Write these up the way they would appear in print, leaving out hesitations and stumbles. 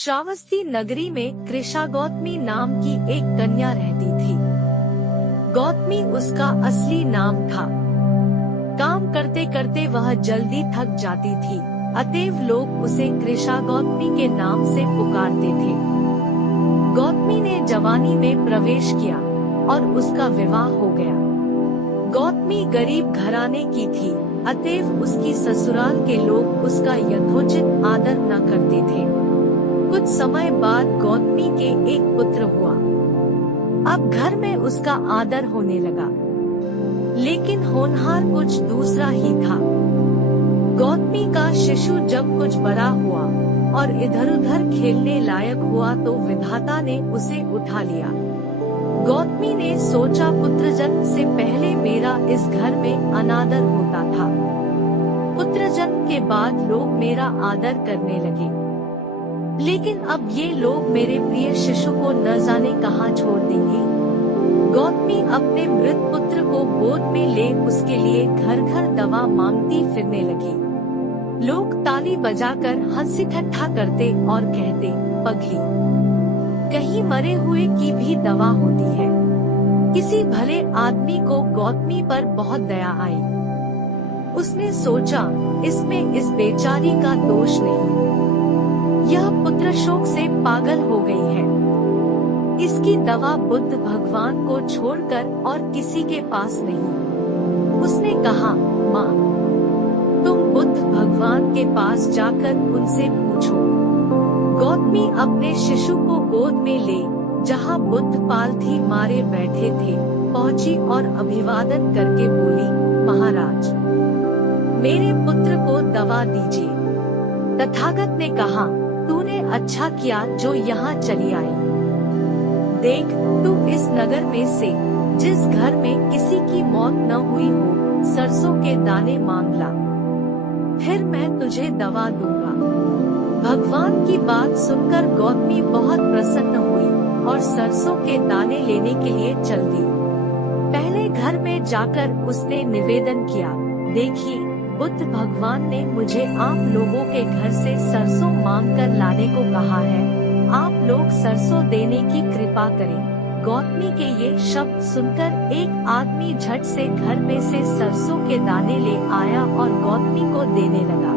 श्रावस्ती नगरी में कृषा गौतमी नाम की एक कन्या रहती थी। गौतमी उसका असली नाम था। काम करते करते वह जल्दी थक जाती थी, अतएव लोग उसे कृषा गौतमी के नाम से पुकारते थे। गौतमी ने जवानी में प्रवेश किया और उसका विवाह हो गया। गौतमी गरीब घराने की थी, अतएव उसकी ससुराल के लोग उसका यथोचित आदर न करते थे। कुछ समय बाद गौतमी के एक पुत्र हुआ। अब घर में उसका आदर होने लगा, लेकिन होनहार कुछ दूसरा ही था। गौतमी का शिशु जब कुछ बड़ा हुआ और इधर उधर खेलने लायक हुआ तो विधाता ने उसे उठा लिया। गौतमी ने सोचा, पुत्र जन्म से पहले मेरा इस घर में अनादर होता था, पुत्र जन्म के बाद लोग मेरा आदर करने लगे, लेकिन अब ये लोग मेरे प्रिय शिशु को न जाने कहाँ छोड़ देंगे। गौतमी अपने मृत पुत्र को गोद में ले उसके लिए घर घर दवा मांगती फिरने लगी। लोग ताली बजाकर हंसी ठट्ठा करते और कहते, पगली, कहीं मरे हुए की भी दवा होती है। किसी भले आदमी को गौतमी पर बहुत दया आई। उसने सोचा, इसमें इस बेचारी का दोष नहीं, यह पुत्र शोक से पागल हो गई है। इसकी दवा बुद्ध भगवान को छोड़कर और किसी के पास नहीं। उसने कहा, माँ, तुम बुद्ध भगवान के पास जाकर उनसे पूछो। गौतमी अपने शिशु को गोद में ले जहाँ बुद्ध पालथी मारे बैठे थे पहुँची और अभिवादन करके बोली, महाराज, मेरे पुत्र को दवा दीजिए। तथागत ने कहा, तूने अच्छा किया जो यहाँ चली आई। देख, तू इस नगर में से जिस घर में किसी की मौत न हुई हो, सरसों के दाने मांग ला, फिर मैं तुझे दवा दूंगा। भगवान की बात सुनकर गौतमी बहुत प्रसन्न हुई और सरसों के दाने लेने के लिए चल दी। पहले घर में जाकर उसने निवेदन किया, देखिए, बुद्ध भगवान ने मुझे आप लोगों के घर से सरसों मांगकर लाने को कहा है। आप लोग सरसों देने की कृपा करें। गौतमी के ये शब्द सुनकर एक आदमी झट से घर में से सरसों के दाने ले आया और गौतमी को देने लगा।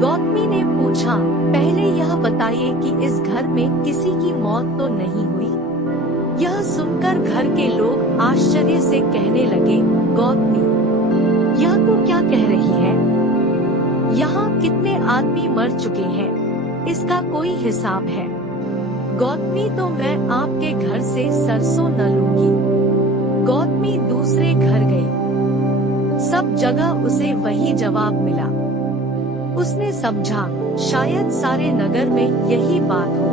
गौतमी ने पूछा, पहले यह बताइए कि इस घर में किसी की मौत तो नहीं हुई। यह सुनकर घर के लोग आश्चर्य से कहने लगे, गौतमी, यह तू क्या कह रही है? यहाँ कितने आदमी मर चुके हैं, इसका कोई हिसाब है। गौतमी, तो मैं आपके घर से सरसों न लूंगी। गौतमी दूसरे घर गई। सब जगह उसे वही जवाब मिला। उसने समझा, शायद सारे नगर में यही बात हो।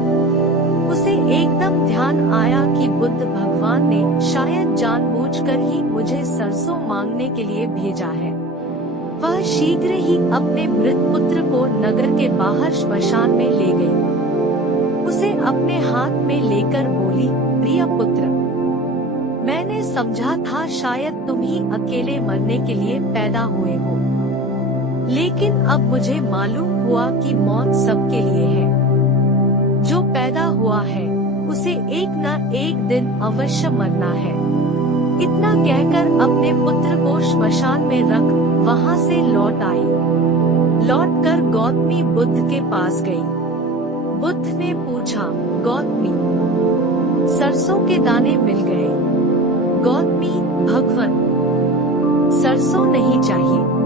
उसे एकदम ध्यान आया कि बुद्ध भगवान ने शायद जानबूझकर ही मुझे सरसों मांगने के लिए भेजा है। वह शीघ्र ही अपने मृत पुत्र को नगर के बाहर श्मशान में ले गई। उसे अपने हाथ में लेकर बोली, प्रिय पुत्र, मैंने समझा था शायद तुम ही अकेले मरने के लिए पैदा हुए हो, लेकिन अब मुझे मालूम हुआ कि मौत सबके लिए है। जो पैदा हुआ है उसे एक न एक दिन अवश्य मरना है। इतना कहकर अपने पुत्र को श्मशान में रख वहाँ से लौट आई। लौटकर गौतमी बुद्ध के पास गई। बुद्ध ने पूछा, गौतमी, सरसों के दाने मिल गए? गौतमी, भगवन, सरसों नहीं चाहिए।